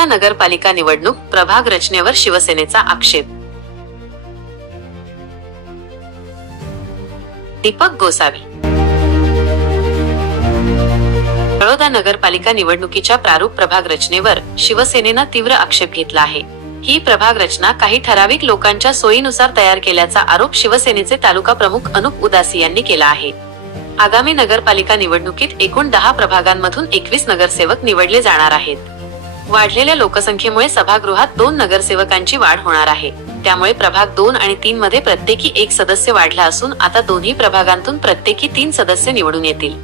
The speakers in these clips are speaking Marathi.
तळोदा नगरपालिका निवडणूक प्रभाग रचनेवर शिवसेनेचा आक्षेप. दीपक गोसावी. तळोदा नगरपालिका निवडणुकीच्या प्रारूप प्रभाग रचनेवर शिवसेनेनं तीव्र आक्षेप घेतला आहे. ही प्रभाग रचना काही ठराविक लोकांच्या सोयीनुसार तयार केल्याचा आरोप शिवसेनेचे तालुका प्रमुख अनुप उदासी यांनी केला आहे. आगामी नगरपालिका निवडणुकीत एकूण दहा प्रभागांमधून एकवीस नगरसेवक निवडले जाणार आहेत. वाढलेल्या लोकसंख्येमुळे सभागृहात दोन नगरसेवकांची वाढ होणार आहे. त्यामुळे प्रभाग दोन आणि तीन मध्ये प्रत्येकी एक सदस्य वाढला असून आता दोन्ही प्रभागांतून प्रत्येकी तीन सदस्य निवडून येतील.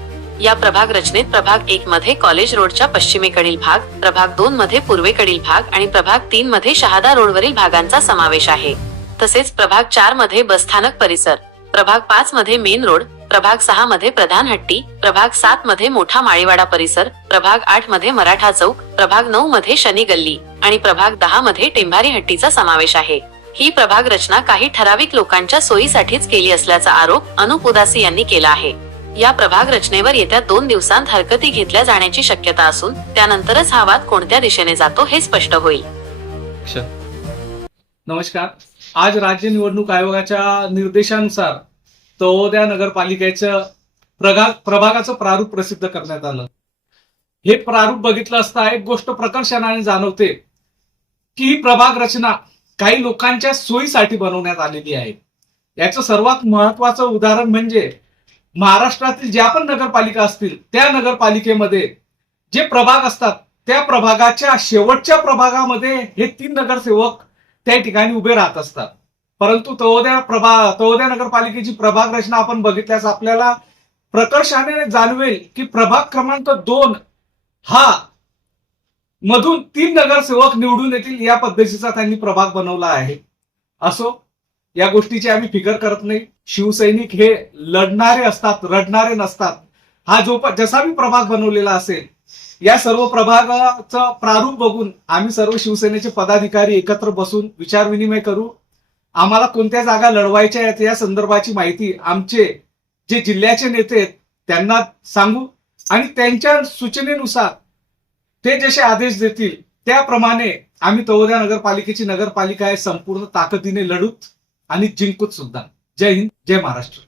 या प्रभाग रचनेत प्रभाग एक मध्ये कॉलेज रोडच्या पश्चिमेकडील भाग प्रभाग दोन मध्ये पूर्वेकडील भाग आणि प्रभाग तीन मध्ये शहादा रोडवरील भागांचा समावेश आहे. तसेच प्रभाग चारमध्ये बसस्थानक परिसर प्रभाग पाच मध्ये मेन रोड प्रभाग सहा मध्ये प्रधान हट्टी प्रभाग सात मध्ये मोठा माळीवाडा परिसर प्रभाग आठमध्ये मराठा चौक प्रभाग नऊ मध्ये शनी गल्ली आणि प्रभाग दहा मध्ये टेंभारी हट्टीचा समावेश आहे. ही प्रभाग रचना काही ठराविक लोकांच्या सोयीसाठीच केली असल्याचा आरोप अनुप उदासी यांनी केला आहे. या प्रभाग रचनेवर येत्या दोन दिवसांत हरकती घेतल्या जाण्याची शक्यता असून त्यानंतरच हा वाद कोणत्या दिशेने जातो हे स्पष्ट होईल. नमस्कार. आज राज्य निवडणूक आयोगाच्या निर्देशानुसार तळोद्या नगरपालिकेचं प्रभागाचं प्रारूप प्रसिद्ध करण्यात आलं. हे प्रारूप बघितलं असता एक गोष्ट प्रकर्षाने जाणवते की ही प्रभाग रचना काही लोकांच्या सोयीसाठी बनवण्यात आलेली आहे. याचं सर्वात महत्वाचं उदाहरण म्हणजे महाराष्ट्रातील ज्या पण नगरपालिका असतील त्या नगरपालिकेमध्ये जे प्रभाग असतात त्या प्रभागाच्या शेवटच्या प्रभागामध्ये हे तीन नगरसेवक त्या ठिकाणी उभे राहत असतात. परंतु तळोद्या प्रभा तळोद्या नगरपालिकेची प्रभाग रचना आपण बघितल्यास आपल्याला प्रकर्षाने जाणवेल की प्रभाग क्रमांक दोन हा. मधून तीन नगरसेवक निवडून येतील या पद्धतीचा त्यांनी प्रभाग बनवला आहे. असो या गोष्टीची आम्ही फिकर करत नाही. शिवसैनिक हे लढणारे असतात रडणारे नसतात. हा जो जसा मी प्रभाग बनवलेला असेल या सर्व प्रभागाचं प्रारूप बघून आम्ही सर्व शिवसेनेचे पदाधिकारी एकत्र बसून विचारविनिमय करू. आम्हाला कोणत्या जागा लढवायच्या आहेत या संदर्भाची माहिती आमचे जे जिल्ह्याचे नेते आहेत त्यांना सांगू. आणि त्यांच्या सूचनेनुसार ते जसे आदेश देतील त्याप्रमाणे आम्ही तळोद्या नगरपालिकेची नगरपालिका आहे संपूर्ण ताकदीने लढूत आणि जिंकूत सुद्धा. जय हिंद जय महाराष्ट्र.